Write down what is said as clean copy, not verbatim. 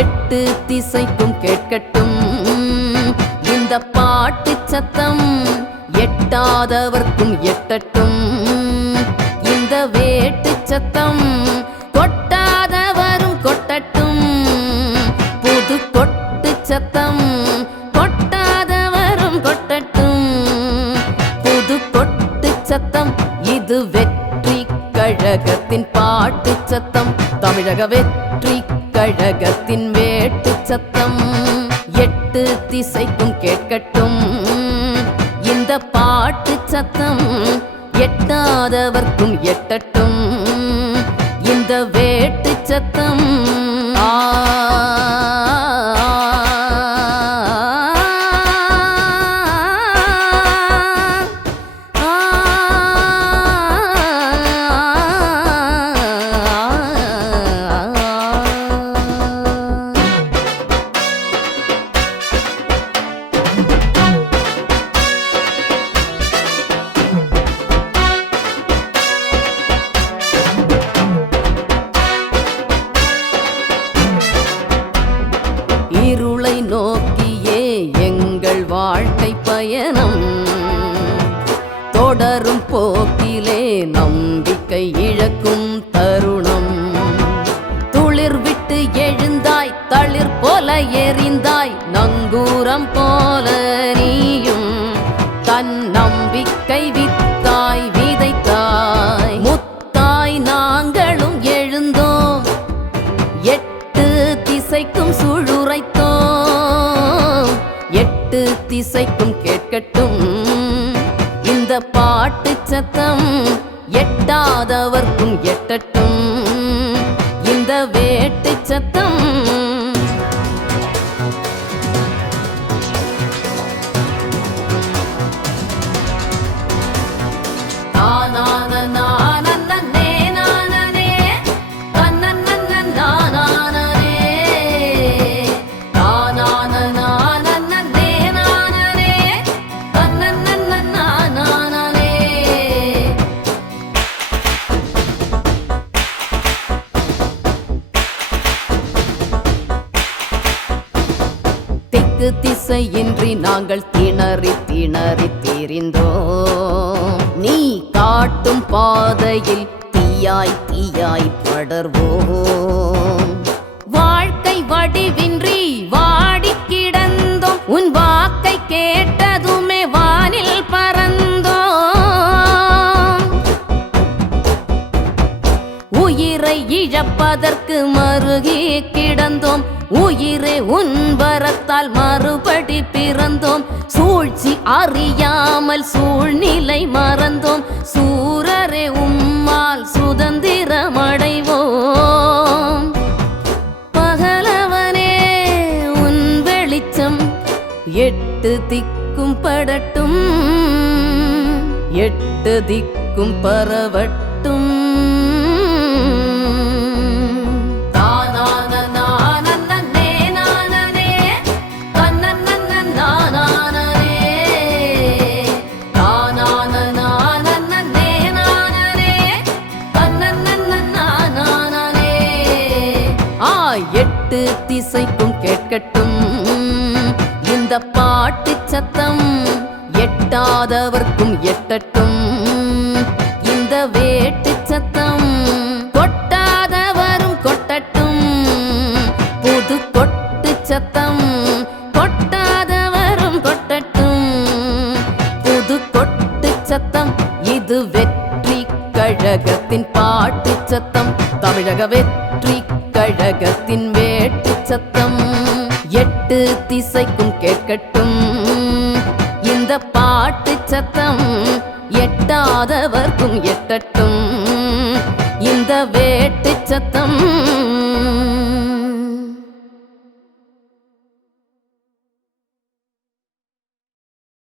எட்டு திசைக்கும் கேட்கட்டும் இந்த பாட்டு சத்தம், எட்டாதவர்க்கும் எட்டட்டும் இந்த வேட்டு சத்தம், கொட்டாதவரும் கொட்டட்டும் புது கொட்டு சத்தம், கொட்டாதவரும் கொட்டட்டும் புது கொட்டு சத்தம். இது வெற்றி கழகத்தின் பாட்டு சத்தம், தமிழக வெற்றி கழகத்தின் வேட்டு சத்தம். எட்டு திசைக்கும் கேட்கட்டும் இந்த பாட்டு சத்தம், எட்டாதவர்க்கும் எட்டட்டும் இந்த வேட்டு சத்தம். இருளை நோக்கியே எங்கள் வாழ்க்கை பயணம், தொடரும் போக்கிலே நம்பிக்கை இழக்கும் தருணம். துளிர் விட்டு எழுந்தாய், தளிர் போல எரிந்தாய், நங்கூரம் போல நீயும் தன் நம்பிக்கை வித்தாய் விதைத்தாய். முத்தாய் நாங்களும் எழுந்தோம், எட்டு திசைக்கும் சுழுரைத்தோம். எட்டு திசைக்கும் கேட்கட்டும் இந்த பாட்டு சத்தம், எட்டாதவர்க்கும் எட்டட்டும் இந்த வேட்டு சத்தம். திசையின்றி நாங்கள் திணறி திணறி தெரிந்தோம், நீ காட்டும் பாதையில் தீயாய் தீயாய் படர்வோம். வாழ்க்கை வடிவின்றி வாடி கிடந்தோம், உன் வாக்கை கேட்டதுமே வானில் பறந்தோம். உயிரை இழப்பதற்கு மருகி கிடந்தோம், உயிரே உன் வரத்தால் மறுபடி பிறந்தோம். சூழ்ச்சி அறியாமல் சூழ்நிலை மறந்தோம், சூரரே உம்மால் சுதந்திரமடைவோம். பகலவனே உன் வெளிச்சம் எட்டு திக்கும் படட்டும், எட்டு திக்கும் பரவட்டும். எட்டு திசைக்கும் கேட்கட்டும் இந்த பாட்டு சத்தம், எட்டாதவர்க்கும் எட்டட்டும் இந்த வேட்டு சத்தம். கொட்டாதவரும் கொட்டட்டும் புது கொட்டு சத்தம், கொட்டாதவரும் கொட்டட்டும் புது கொட்டு சத்தம். இது வெற்றி கழகத்தின் பாட்டு சத்தம், தமிழக வெற்றி கழகத்தின் வேட்டு சத்தம். எட்டு திசைக்கும் கேட்கட்டும் இந்த பாட்டு சத்தம், எட்டாதவர்க்கும் எட்டட்டும் இந்த வேட்டு சத்தம்.